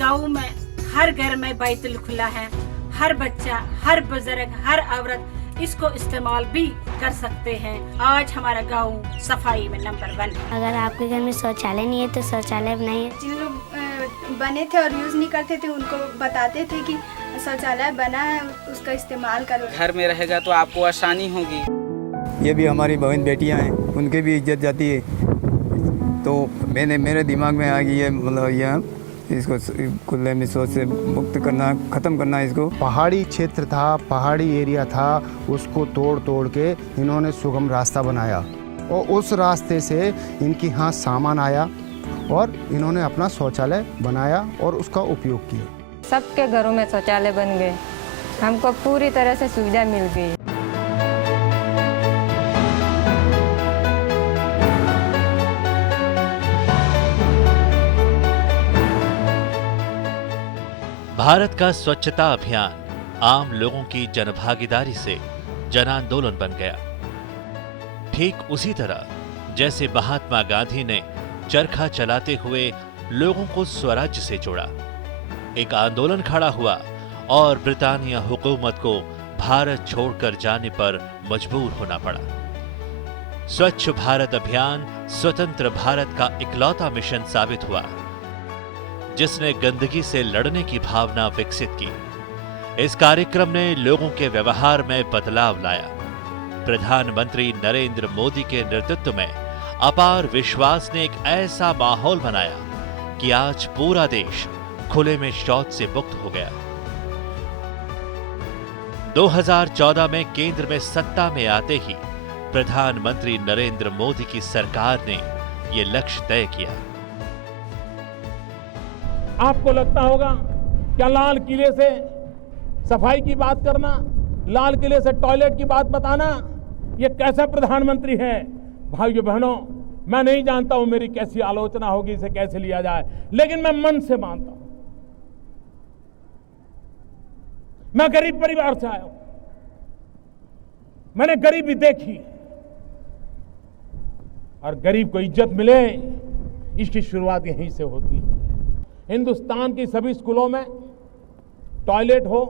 गाँव में हर घर में बैतुल खुला है। हर बच्चा, हर बुजुर्ग, हर औरत इसको इस्तेमाल भी कर सकते हैं। आज हमारा गांव सफाई में नंबर 1 है। अगर आपके घर में शौचालय नहीं है तो शौचालय बनाइए। जिन लोग बने थे और यूज़ नहीं करते थे उनको बताते थे कि शौचालय बना है, उसका इस्तेमाल करो। घर में रहेगा तो आपको आसानी होगी। ये भी हमारी बहन बेटियां हैं, उनकी भी इज्जत जाती है। तो मेरे दिमाग में आ गई है, मतलब यह इसको खुले में शौच से मुक्त करना, ख़त्म करना इसको। पहाड़ी क्षेत्र था, पहाड़ी एरिया था, उसको तोड़ तोड़ के इन्होंने सुगम रास्ता बनाया और उस रास्ते से इनके यहाँ सामान आया और इन्होंने अपना शौचालय बनाया और उसका उपयोग किया। सबके घरों में शौचालय बन गए, हमको पूरी तरह से सुविधा मिल गई। भारत का स्वच्छता अभियान आम लोगों की जनभागीदारी से जन आंदोलन बन गया। ठीक उसी तरह जैसे महात्मा गांधी ने चरखा चलाते हुए लोगों को स्वराज्य से जोड़ा, एक आंदोलन खड़ा हुआ और ब्रिटानिया हुकूमत को भारत छोड़कर जाने पर मजबूर होना पड़ा। स्वच्छ भारत अभियान स्वतंत्र भारत का इकलौता मिशन साबित हुआ जिसने गंदगी से लड़ने की भावना विकसित की। इस कार्यक्रम ने लोगों के व्यवहार में बदलाव लाया। प्रधानमंत्री नरेंद्र मोदी के नेतृत्व में अपार विश्वास ने एक ऐसा माहौल बनाया कि आज पूरा देश खुले में शौच से मुक्त हो गया। 2014 में केंद्र में सत्ता में आते ही प्रधानमंत्री नरेंद्र मोदी की सरकार ने यह लक्ष्य तय किया। आपको लगता होगा क्या लाल किले से सफाई की बात करना, लाल किले से टॉयलेट की बात बताना, ये कैसा प्रधानमंत्री है? भाइयों बहनों, मैं नहीं जानता हूं मेरी कैसी आलोचना होगी, इसे कैसे लिया जाए, लेकिन मैं मन से मानता हूं। मैं गरीब परिवार से आया हूं, मैंने गरीबी देखी और गरीब को इज्जत मिले इसकी शुरुआत यहीं से होती है। हिंदुस्तान की सभी स्कूलों में टॉयलेट हो,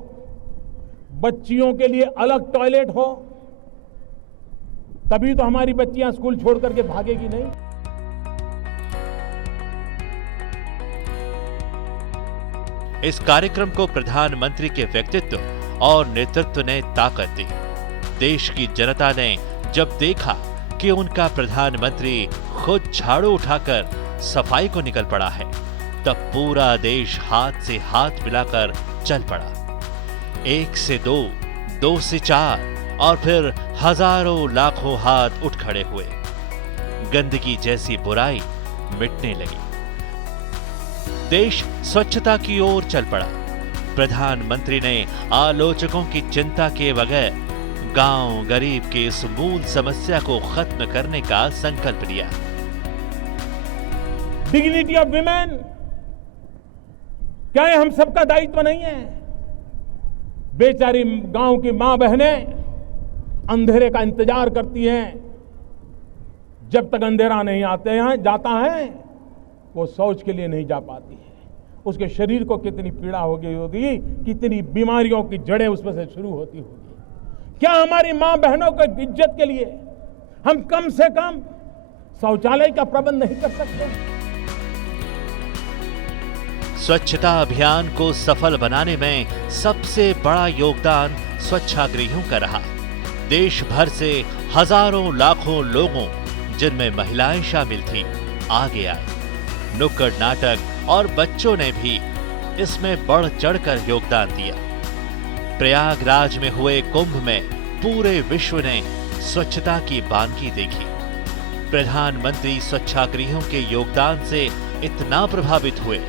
बच्चियों के लिए अलग टॉयलेट हो, तभी तो हमारी बच्चियां स्कूल छोड़ करके भागेगी नहीं। इस कार्यक्रम को प्रधानमंत्री के व्यक्तित्व और नेतृत्व ने ताकत दी। देश की जनता ने जब देखा कि उनका प्रधानमंत्री खुद झाड़ू उठाकर सफाई को निकल पड़ा है, तब पूरा देश हाथ से हाथ मिलाकर चल पड़ा। 1 से 2, 2 से 4 और फिर हजारों लाखों हाथ उठ खड़े हुए। गंदगी जैसी बुराई मिटने लगी। देश स्वच्छता की ओर चल पड़ा। प्रधानमंत्री ने आलोचकों की चिंता के बगैर गांव गरीब की इस मूल समस्या को खत्म करने का संकल्प लिया। डिग्निटी ऑफ विमेन, क्या ये हम सबका दायित्व नहीं है? बेचारी गांव की मां बहनें अंधेरे का इंतजार करती हैं। जब तक अंधेरा नहीं जाता है वो शौच के लिए नहीं जा पाती है। उसके शरीर को कितनी पीड़ा हो गई होगी, कितनी बीमारियों की जड़ें उसमें से शुरू होती होगी। क्या हमारी मां बहनों को इज्जत के लिए हम कम से कम शौचालय का प्रबंध नहीं कर सकते? स्वच्छता अभियान को सफल बनाने में सबसे बड़ा योगदान स्वच्छाग्रहियों का रहा। देश भर से हजारों लाखों लोगों, जिनमें महिलाएं शामिल थीं, आगे आए। नुक्कड़ नाटक और बच्चों ने भी इसमें बढ़ चढ़कर योगदान दिया। प्रयागराज में हुए कुंभ में पूरे विश्व ने स्वच्छता की बानगी देखी। प्रधानमंत्री स्वच्छाग्रहियों के योगदान से इतना प्रभावित हुए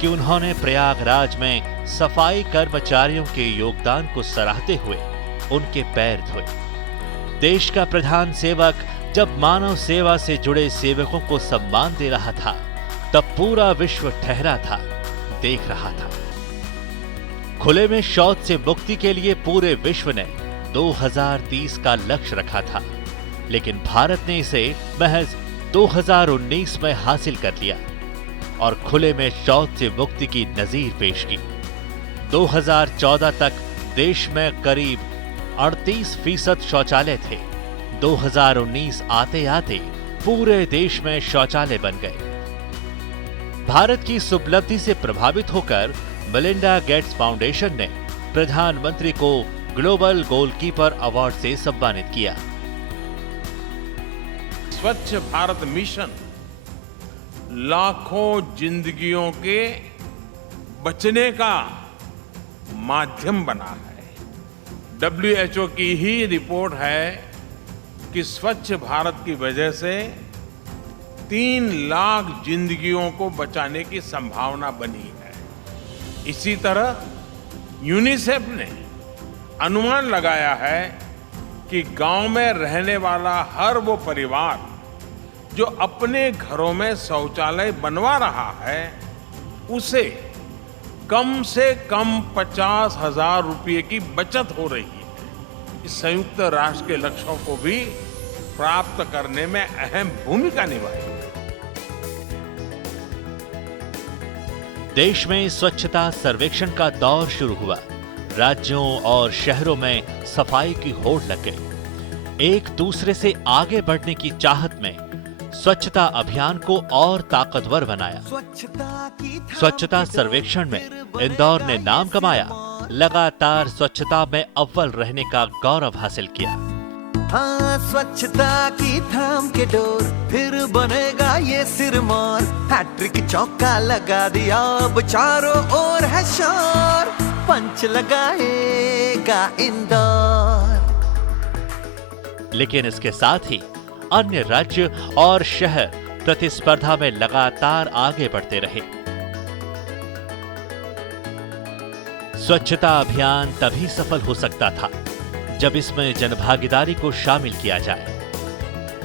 कि उन्होंने प्रयागराज में सफाई कर्मचारियों के योगदान को सराहते हुए उनके पैर धोए। देश का प्रधान सेवक जब मानव सेवा से जुड़े सेवकों को सम्मान दे रहा था, तब पूरा विश्व ठहरा था, देख रहा था। खुले में शौच से मुक्ति के लिए पूरे विश्व ने 2030 का लक्ष्य रखा था, लेकिन भारत ने इसे महज 2019 में हासिल कर लिया और खुले में शौच से मुक्ति की नजीर पेश की। 2014 तक देश में करीब 38% शौचालय थे। 2019 आते आते पूरे देश में शौचालय बन गए। भारत की इस उपलब्धि से प्रभावित होकर मेलिंडा गेट्स फाउंडेशन ने प्रधानमंत्री को ग्लोबल गोलकीपर अवार्ड से सम्मानित किया। स्वच्छ भारत मिशन लाखों जिंदगियों के बचने का माध्यम बना है। WHO की ही रिपोर्ट है कि स्वच्छ भारत की वजह से 3 लाख जिंदगियों को बचाने की संभावना बनी है। इसी तरह यूनिसेफ ने अनुमान लगाया है कि गांव में रहने वाला हर वो परिवार जो अपने घरों में शौचालय बनवा रहा है, उसे कम से कम 50,000 रुपये की बचत हो रही है। इस संयुक्त राष्ट्र के लक्ष्यों को भी प्राप्त करने में अहम भूमिका निभाई। देश में स्वच्छता सर्वेक्षण का दौर शुरू हुआ। राज्यों और शहरों में सफाई की होड़ लग गई। एक दूसरे से आगे बढ़ने की चाहत में स्वच्छता अभियान को और ताकतवर बनाया। स्वच्छता सर्वेक्षण में इंदौर ने नाम कमाया। लगातार स्वच्छता में अव्वल रहने का गौरव हासिल किया। हाँ, स्वच्छता की थाम के डोर फिर बनेगा ये सिरमौर। हैट्रिक चौका लगा दिया, अब चारों ओर है शोर। पंच लगाएगा इंदौर। लेकिन इसके साथ ही अन्य राज्य और शहर प्रतिस्पर्धा में लगातार आगे बढ़ते रहे। स्वच्छता अभियान तभी सफल हो सकता था जब इसमें जनभागीदारी को शामिल किया जाए।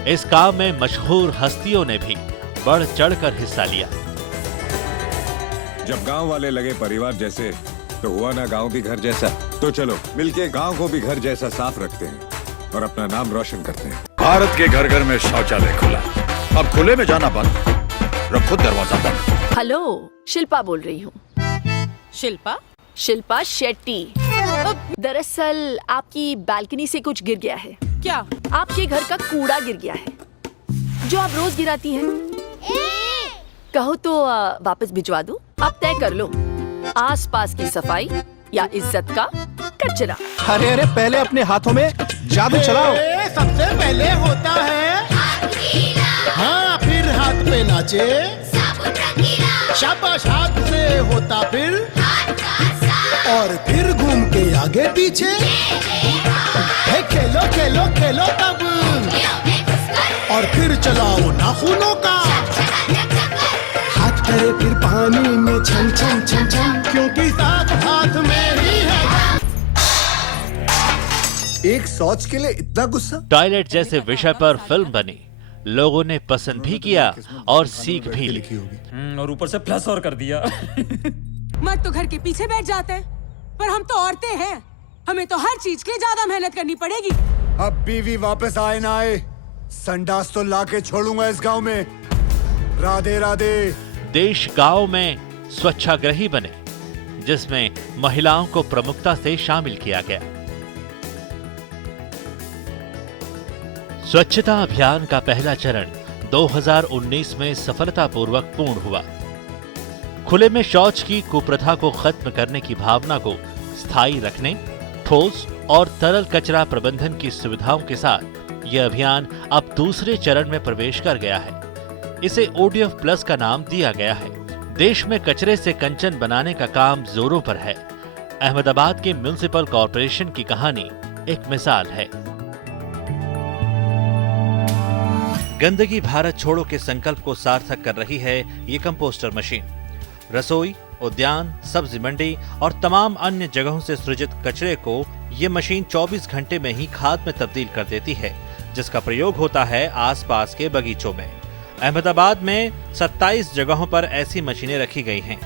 इस काम में मशहूर हस्तियों ने भी बढ़ चढ़कर हिस्सा लिया। जब गांव वाले लगे परिवार जैसे, तो हुआ ना गांव भी घर जैसा। तो चलो मिलके गांव को भी घर जैसा साफ रखते हैं और अपना नाम रोशन करते हैं। भारत के घर घर में शौचालय खुला, अब खुले में जाना बंद, रखो दरवाजा बंद। हेलो, शिल्पा बोल रही हूँ। शिल्पा? शिल्पा शेट्टी। दरअसल आपकी बालकनी से कुछ गिर गया है। क्या? आपके घर का कूड़ा गिर गया है, जो आप रोज गिराती हैं। कहो तो वापस भिजवा दूं? अब तय कर लो, आसपास की सफाई या इज्जत का कचरा। अरे अरे, पहले अपने हाथों में जादू चलाओ। सबसे पहले होता है हाँ, फिर हाथ पे नाचे, शाबाश हाथ से होता फिर, और फिर घूम के आगे पीछे। है खेलो खेलो खेलो तब, और फिर चलाओ नाखूनों का। हाथ करे फिर पानी में छन छन छन छन, क्योंकि साथ हाथ में ही है। एक शौच के लिए इतना गुस्सा? टॉयलेट जैसे विषय पर फिल्म बनी, लोगों ने पसंद भी किया और सीख भी ली। और ऊपर से प्लस और कर दिया। मर्द तो घर के पीछे बैठ जाते हैं, पर हम तो औरतें हैं, हमें तो हर चीज के लिए ज्यादा मेहनत करनी पड़ेगी। अब बीवी वापस आए ना आए, संडास तो लाके छोड़ूंगा इस गांव में। राधे राधे। देश गांव में स्वच्छाग्रही बने, जिसमें महिलाओं को प्रमुखता से शामिल किया गया। स्वच्छता अभियान का पहला चरण 2019 में सफलतापूर्वक पूर्ण हुआ। खुले में शौच की कुप्रथा को खत्म करने की भावना को स्थायी रखने, ठोस और तरल कचरा प्रबंधन की सुविधाओं के साथ यह अभियान अब दूसरे चरण में प्रवेश कर गया है। इसे ODF प्लस का नाम दिया गया है। देश में कचरे से कंचन बनाने का काम जोरों पर है। अहमदाबाद के म्युनिसिपल कॉरपोरेशन की कहानी एक मिसाल है। गंदगी भारत छोड़ो के संकल्प को सार्थक कर रही है ये कंपोस्टर मशीन। रसोई, उद्यान, सब्जी मंडी और तमाम अन्य जगहों से सृजित कचरे को ये मशीन 24 घंटे में ही खाद में तब्दील कर देती है, जिसका प्रयोग होता है आसपास के बगीचों में। अहमदाबाद में 27 जगहों पर ऐसी मशीनें रखी गई हैं।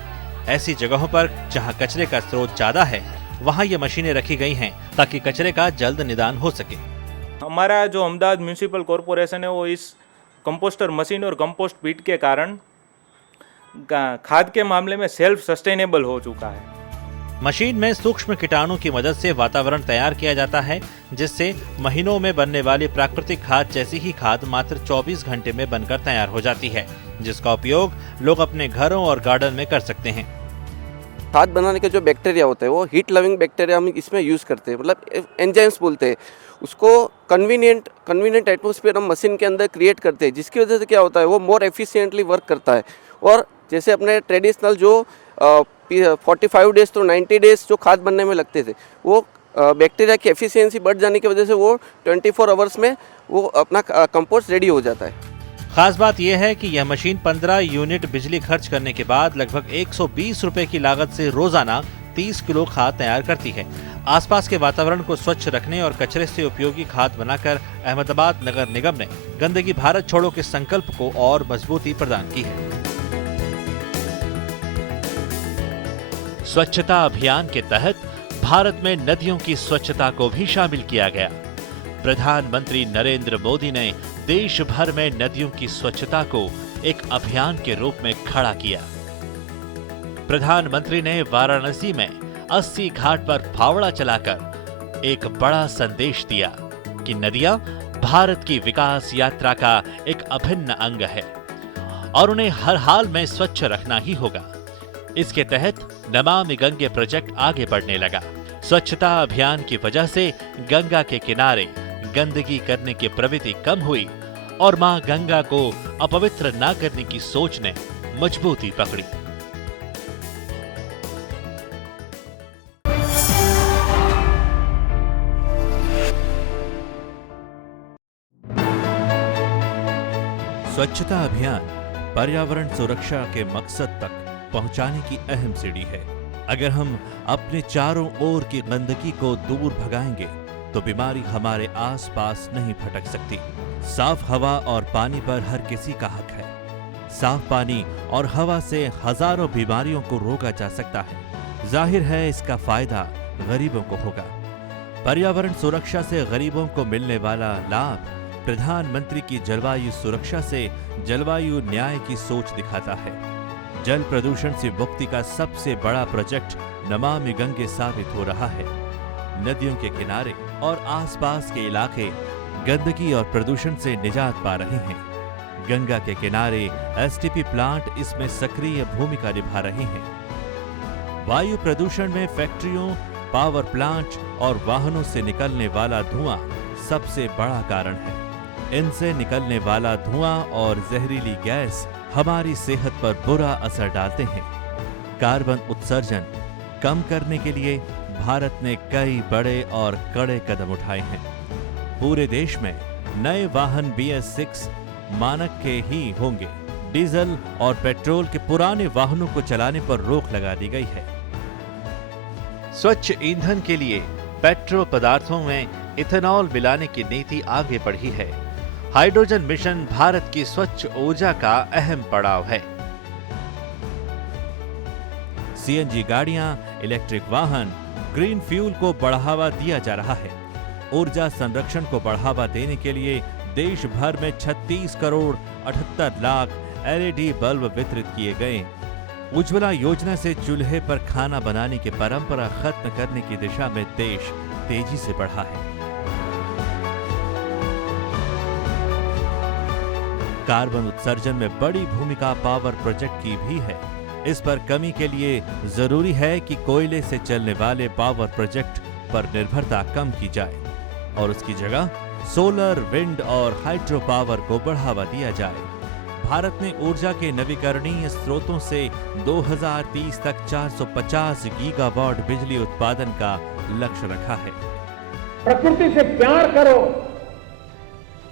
ऐसी जगहों पर जहां कचरे का स्रोत ज्यादा है, वहां ये मशीनें रखी गई हैं ताकि कचरे का जल्द निदान हो सके। हमारा जो अहमदाबाद म्यूनिसिपल कॉरपोरेशन है, वो इस कंपोस्टर मशीन और कंपोस्ट पिट के कारण खाद के मामले में सेल्फ सस्टेनेबल हो चुका है। मशीन में सूक्ष्म कीटाणु की मदद से वातावरण तैयार किया जाता है, जिससे महीनों में बनने वाली प्राकृतिक खाद जैसी ही खाद मात्र 24 घंटे में बनकर तैयार हो जाती है, जिसका उपयोग लोग अपने घरों और गार्डन में कर सकते हैं। खाद बनाने के जो बैक्टीरिया होते हैं वो हीट लविंग बैक्टीरिया हम इसमें यूज़ करते हैं, मतलब एंजाइम्स बोलते हैं उसको। कन्वीनियंट एटमॉस्फेयर हम मशीन के अंदर क्रिएट करते हैं, जिसकी वजह से क्या होता है वो मोर एफिशिएंटली वर्क करता है। और जैसे अपने ट्रेडिशनल जो 45 डेज तो 90 डेज जो खाद बनने में लगते थे, वो बैक्टीरिया की एफिशिएंसी बढ़ जाने की वजह से वो 24 आवर्स में वो अपना कंपोस्ट रेडी हो जाता है। खास बात यह है कि यह मशीन 15 यूनिट बिजली खर्च करने के बाद लगभग 120 रुपए की लागत से रोजाना 30 किलो खाद तैयार करती है। आसपास के वातावरण को स्वच्छ रखने और कचरे से उपयोगी खाद बनाकर अहमदाबाद नगर निगम ने गंदगी भारत छोड़ो के संकल्प को और मजबूती प्रदान की है। स्वच्छता अभियान के तहत भारत में नदियों की स्वच्छता को भी शामिल किया गया। प्रधानमंत्री नरेंद्र मोदी ने देश भर में नदियों की स्वच्छता को एक अभियान के रूप में खड़ा किया। प्रधानमंत्री ने वाराणसी में 80 घाट पर फावड़ा चलाकर एक बड़ा संदेश दिया कि नदियां भारत की विकास यात्रा का एक अभिन्न अंग है और उन्हें हर हाल में स्वच्छ रखना ही होगा। इसके तहत नमामि गंगे प्रोजेक्ट आगे बढ़ने लगा। स्वच्छता अभियान की वजह से गंगा के किनारे गंदगी करने की प्रवृत्ति कम हुई और मां गंगा को अपवित्र न करने की सोच ने मजबूती पकड़ी। स्वच्छता अभियान पर्यावरण सुरक्षा के मकसद तक पहुंचाने की अहम सीढ़ी है। अगर हम अपने चारों ओर की गंदगी को दूर भगाएंगे तो बीमारी हमारे आसपास नहीं भटक सकती। साफ हवा और पानी पर हर किसी का हक है। साफ पानी और हवा से हजारों बीमारियों को रोका जा सकता है। जाहिर है इसका फायदा गरीबों को होगा। पर्यावरण सुरक्षा से गरीबों को मिलने वाला लाभ प्रधानमंत्री की जलवायु सुरक्षा से जलवायु न्याय की सोच दिखाता है। जल प्रदूषण से मुक्ति का सबसे बड़ा प्रोजेक्ट नमामि गंगे साबित हो रहा है। नदियों के किनारे और आसपास के इलाके गंदगी और प्रदूषण से निजात पा रहे हैं। गंगा के किनारे एसटीपी प्लांट इसमें सक्रिय भूमिका निभा रहे हैं। वायु प्रदूषण में फैक्ट्रियों, पावर प्लांट और वाहनों से निकलने वाला धुआं सबसे बड़ा कारण है। इनसे निकलने वाला धुआं और जहरीली गैस हमारी सेहत पर बुरा असर डालते हैं। कार्बन उत्सर्जन कम करने के लिए भारत ने कई बड़े और कड़े कदम उठाए हैं। पूरे देश में नए वाहन BS6 मानक के ही होंगे। डीजल और पेट्रोल के पुराने वाहनों को चलाने पर रोक लगा दी गई है। स्वच्छ ईंधन के लिए पेट्रो पदार्थों में इथेनॉल मिलाने की नीति आगे बढ़ी है। हाइड्रोजन मिशन भारत की स्वच्छ ऊर्जा का अहम पड़ाव है। CNG गाड़ियां, इलेक्ट्रिक वाहन, ग्रीन फ्यूल को बढ़ावा दिया जा रहा है। ऊर्जा संरक्षण को बढ़ावा देने के लिए देश भर में 36 करोड़ 78 लाख LED बल्ब वितरित किए गए। उज्ज्वला योजना से चूल्हे पर खाना बनाने की परंपरा खत्म करने की दिशा में देश तेजी से बढ़ा है। कार्बन उत्सर्जन में बड़ी भूमिका पावर प्रोजेक्ट की भी है। इस पर कमी के लिए जरूरी है कि कोयले से चलने वाले पावर प्रोजेक्ट पर निर्भरता कम की जाए और उसकी जगह सोलर, विंड और हाइड्रो पावर को बढ़ावा दिया जाए। भारत ने ऊर्जा के नवीकरणीय स्रोतों से 2030 तक 450 गीगावाट बिजली उत्पादन का लक्ष्य रखा है। प्रकृति से प्यार करो,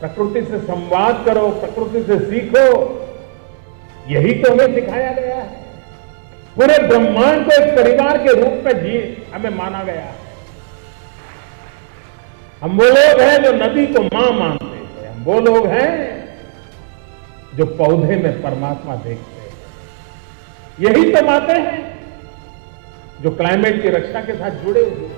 प्रकृति से संवाद करो, प्रकृति से सीखो, यही तो हमें सिखाया गया है। पूरे ब्रह्मांड को एक परिवार के रूप में हमें माना गया है। हम वो लोग हैं जो नदी को मां मानते हैं। हम वो लोग हैं जो पौधे में परमात्मा देखते हैं। यही तो बातें हैं जो क्लाइमेट की रक्षा के साथ जुड़े हुए।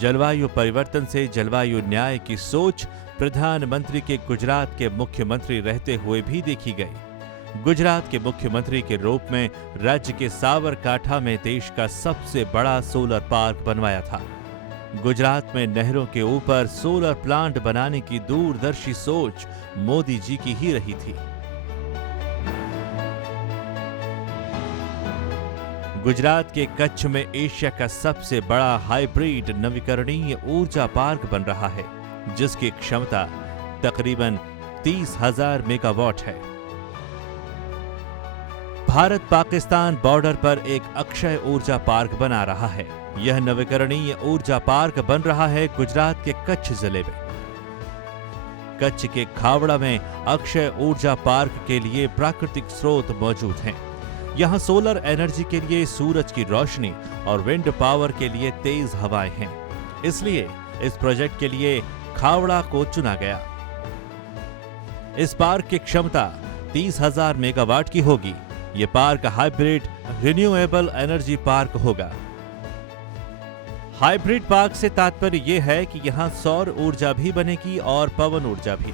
जलवायु परिवर्तन से जलवायु न्याय की सोच प्रधानमंत्री के गुजरात के मुख्यमंत्री रहते हुए भी देखी गई। गुजरात के मुख्यमंत्री के रूप में राज्य के साबरकांठा में देश का सबसे बड़ा सोलर पार्क बनवाया था। गुजरात में नहरों के ऊपर सोलर प्लांट बनाने की दूरदर्शी सोच मोदी जी की ही रही थी। गुजरात के कच्छ में एशिया का सबसे बड़ा हाइब्रिड नवीकरणीय ऊर्जा पार्क बन रहा है, जिसकी क्षमता तकरीबन 30,000 मेगावाट है। भारत पाकिस्तान बॉर्डर पर एक अक्षय ऊर्जा पार्क बना रहा है। यह नवीकरणीय ऊर्जा पार्क बन रहा है गुजरात के कच्छ जिले में। कच्छ के खावड़ा में अक्षय ऊर्जा पार्क के लिए प्राकृतिक स्रोत मौजूद हैं। यहाँ सोलर एनर्जी के लिए सूरज की रोशनी और विंड पावर के लिए तेज हवाएं हैं, इसलिए इस प्रोजेक्ट के लिए खावड़ा को चुना गया। इस पार्क की क्षमता 30,000 मेगावाट की होगी। ये park hybrid renewable energy park होगा। हाइब्रिड पार्क से तात्पर्य यह है कि यहाँ सौर ऊर्जा भी बनेगी और पवन ऊर्जा भी।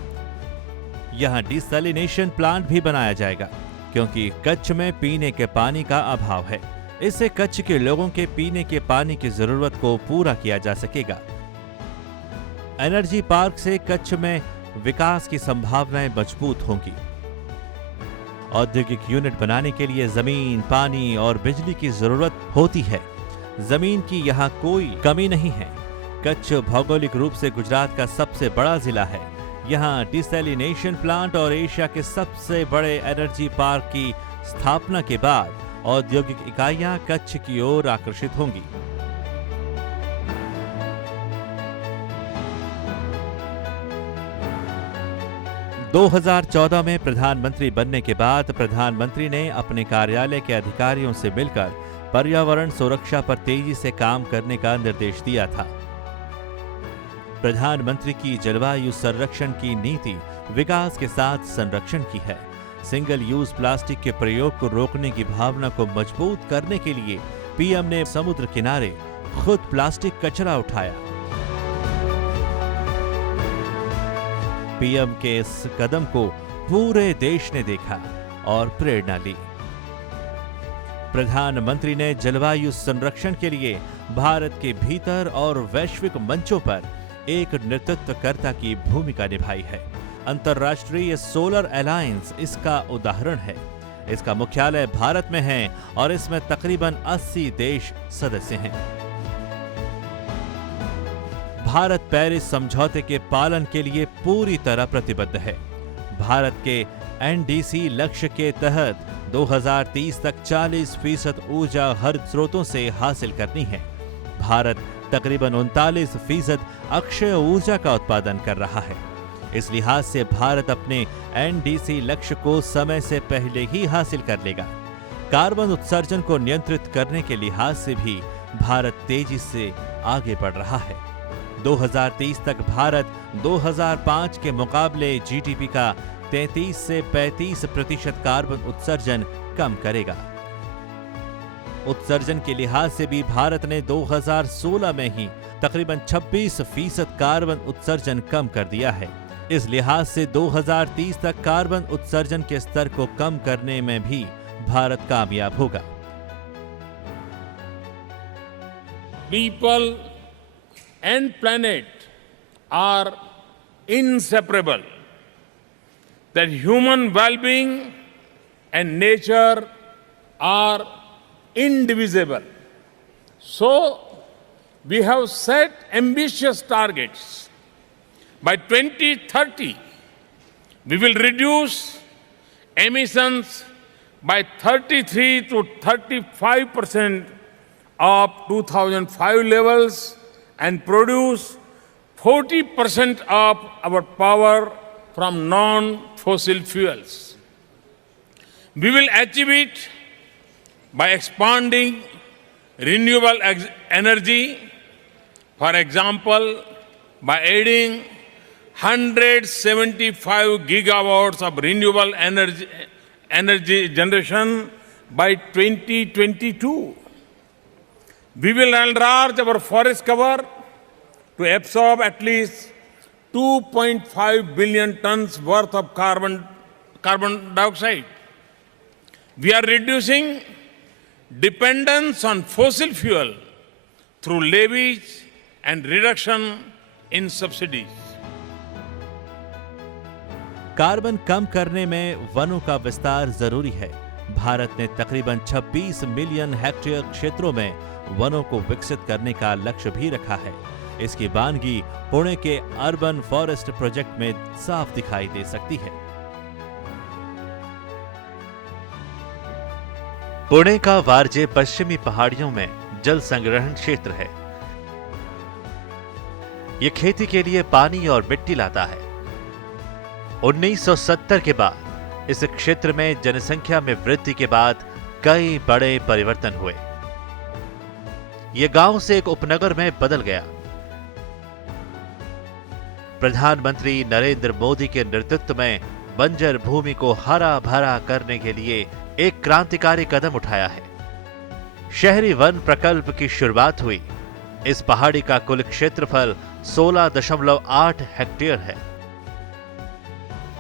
यहाँ डिसैलिनेशन प्लांट भी बनाया जाएगा, क्योंकि कच्छ में पीने के पानी का अभाव है। इससे कच्छ के लोगों के पीने के पानी की जरूरत को पूरा किया जा सकेगा। एनर्जी पार्क से कच्छ में विकास की संभावनाएं मजबूत होंगी। औद्योगिक यूनिट बनाने के लिए जमीन, पानी और बिजली की जरूरत होती है। जमीन की यहाँ कोई कमी नहीं है। कच्छ भौगोलिक रूप से गुजरात का सबसे बड़ा जिला है। यहाँ डिसैलिनेशन प्लांट और एशिया के सबसे बड़े एनर्जी पार्क की स्थापना के बाद औद्योगिक इकाइयां कच्छ की ओर आकर्षित होंगी। – 2014 में प्रधानमंत्री बनने के बाद प्रधानमंत्री ने अपने कार्यालय के अधिकारियों से मिलकर पर्यावरण सुरक्षा पर तेजी से काम करने का निर्देश दिया था। प्रधानमंत्री की जलवायु संरक्षण की नीति विकास के साथ संरक्षण की है। सिंगल यूज प्लास्टिक के प्रयोग को रोकने की भावना को मजबूत करने के लिए पीएम ने समुद्र किनारे खुद प्लास्टिक कचरा उठाया। पीएम के इस कदम को पूरे देश ने देखा और प्रेरणा ली। प्रधानमंत्री ने जलवायु संरक्षण के लिए भारत के भीतर और वैश्विक मंचों पर एक नेतृत्वकर्ता की भूमिका निभाई है। अंतर्राष्ट्रीय सोलर अलायंस इसका उदाहरण है। इसका मुख्यालय भारत में है और इसमें तकरीबन 80 देश सदस्य हैं। भारत पेरिस समझौते के पालन के लिए पूरी तरह प्रतिबद्ध है। भारत के एनडीसी लक्ष्य के तहत 2030 तक 40% ऊर्जा हर स्रोतों से हासिल करनी है। भारत तकरीबन 39% अक्षय ऊर्जा का उत्पादन कर रहा है। इस लिहाज से भारत अपने एनडीसी लक्ष्य को समय से पहले ही हासिल कर लेगा। कार्बन उत्सर्जन को नियंत्रित करने के लिहाज से भी भारत तेजी से आगे बढ़ रहा है। 2030 तक भारत 2005 के मुकाबले जीडीपी का 33 से 35% कार्बन उत्सर्जन कम करेगा। उत्सर्जन के लिहाज से भी भारत ने 2016 में ही तकरीबन 26% कार्बन उत्सर्जन कम कर दिया है। इस लिहाज से 2030 तक कार्बन उत्सर्जन के स्तर को कम करने में भी भारत कामयाब होगा। People and planet are inseparable. That human well-being and nature are indivisible. So, we have set ambitious targets. By 2030, we will reduce emissions by 33 to 35% of 2005 levels and produce 40% of our power from non-fossil fuels. We will achieve it by expanding renewable energy, for example, by adding 175 gigawatts of renewable energy generation by 2022. We will enlarge our forest cover to absorb at least 2.5 billion tons worth of carbon dioxide. We are reducing dependence on fossil fuel through levies and reduction in subsidies. Carbon कम करने में वनों का विस्तार जरूरी है। भारत ने तकरीबन 26 मिलियन हेक्टेयर क्षेत्रों में वनों को विकसित करने का लक्ष्य भी रखा है। इसकी वानगी पुणे के अर्बन फॉरेस्ट प्रोजेक्ट में साफ दिखाई दे सकती है। पुणे का वारजे पश्चिमी पहाड़ियों में जल संग्रहण क्षेत्र है। ये खेती के लिए पानी और मिट्टी लाता है। 1970 के बाद इस क्षेत्र में जनसंख्या में वृद्धि के बाद कई बड़े परिवर्तन हुए। यह गांव से एक उपनगर में बदल गया। प्रधानमंत्री नरेंद्र मोदी के नेतृत्व में बंजर भूमि को हरा भरा करने के लिए एक क्रांतिकारी कदम उठाया है। शहरी वन प्रकल्प की शुरुआत हुई। इस पहाड़ी का कुल क्षेत्रफल 16.8 हेक्टेयर है।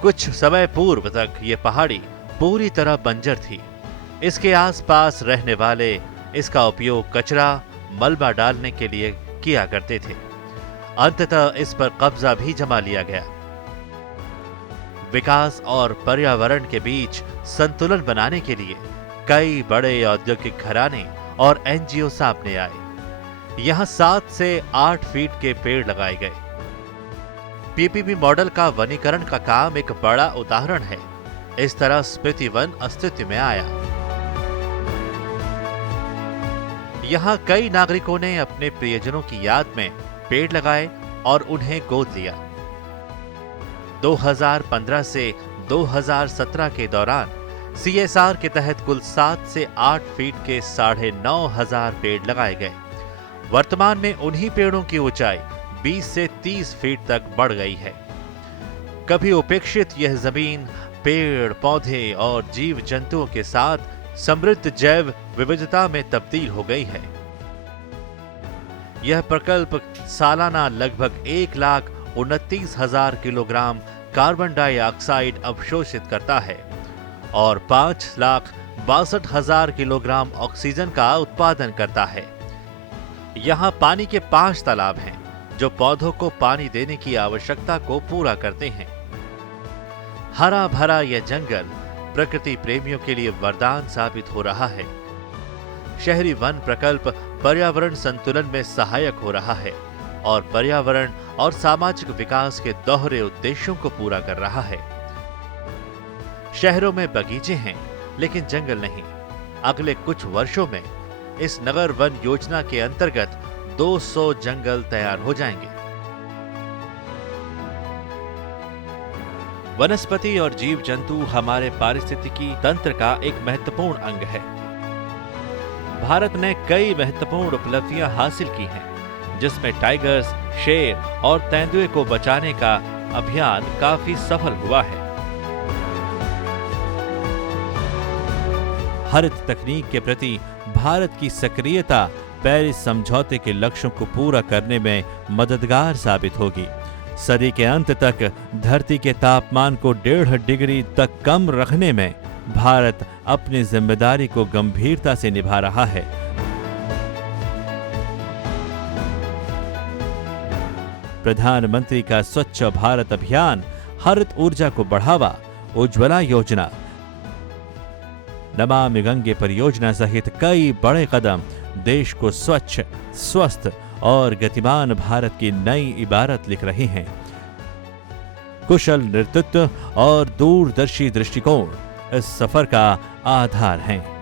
कुछ समय पूर्व तक ये पहाड़ी पूरी तरह बंजर थी। इसके आसपास रहने वाले इसका उपयोग कचरा, मलबा डालने के लिए किया करते थे। अंततः इस पर कब्जा भी जमा लिया गया। विकास और पर्यावरण के बीच संतुलन बनाने के लिए कई बड़े औद्योगिक घराने और एनजीओ सामने आए। यहां 7 से 8 फीट के पेड़ लगाए गए। पीपीपी मॉडल का वनीकरण का काम एक बड़ा उदाहरण है। इस तरह स्मृति वन अस्तित्व में आया। यहां कई नागरिकों ने अपने प्रियजनों की याद में पेड़ लगाए और उन्हें गोद लिया। 2015 से 2017 के दौरान CSR के तहत कुल 7 से 8 फीट के 9,500 पेड़ लगाए गए। वर्तमान में उन्हीं पेड़ों की ऊंचाई 20 से 30 फीट तक बढ़ गई है। कभी उपेक्षित यह जमीन पेड़, पौधे और जीव जंतुओं के साथ समृद्ध जैव विविधता में तब्दील हो गई है। यह प्रकल्प सालाना लगभग 1,29,000 किलोग्राम कार्बन डाइऑक्साइड अवशोषित करता है और 5,62,000 किलोग्राम ऑक्सीजन का उत्पादन करता है। यहाँ पानी के 5 तालाब हैं जो पौधों को पानी देने की आवश्यकता को पूरा करते हैं। हरा भरा यह जंगल प्रकृति प्रेमियों के लिए वरदान साबित हो रहा है। शहरी वन प्रकल्प पर्यावरण संतुलन में सहायक हो रहा है और पर्यावरण और सामाजिक विकास के दोहरे उद्देश्यों को पूरा कर रहा है। शहरों में बगीचे हैं लेकिन जंगल नहीं। अगले कुछ वर्षों में इस नगर वन योजना के अंतर्गत 200 जंगल तैयार हो जाएंगे। वनस्पति और जीव जंतु हमारे पारिस्थितिकी तंत्र का एक महत्वपूर्ण अंग है। भारत ने कई महत्वपूर्ण उपलब्धियां हासिल की हैं, जिसमें टाइगर्स, शेर और तेंदुए को बचाने का अभियान काफी सफल हुआ है। हरित तकनीक के प्रति भारत की सक्रियता पेरिस समझौते के लक्ष्यों को पूरा करने में मददगार साबित होगी। सदी के अंत तक धरती के तापमान को 1.5 डिग्री तक कम रखने में भारत अपनी जिम्मेदारी को गंभीरता से निभा रहा है। प्रधानमंत्री का स्वच्छ भारत अभियान, हरित ऊर्जा को बढ़ावा, उज्ज्वला योजना, नमामि गंगे परियोजना सहित कई बड़े कदम देश को स्वच्छ, स्वस्थ और गतिमान भारत की नई इबारत लिख रहे हैं। कुशल नेतृत्व और दूरदर्शी दृष्टिकोण इस सफर का आधार हैं।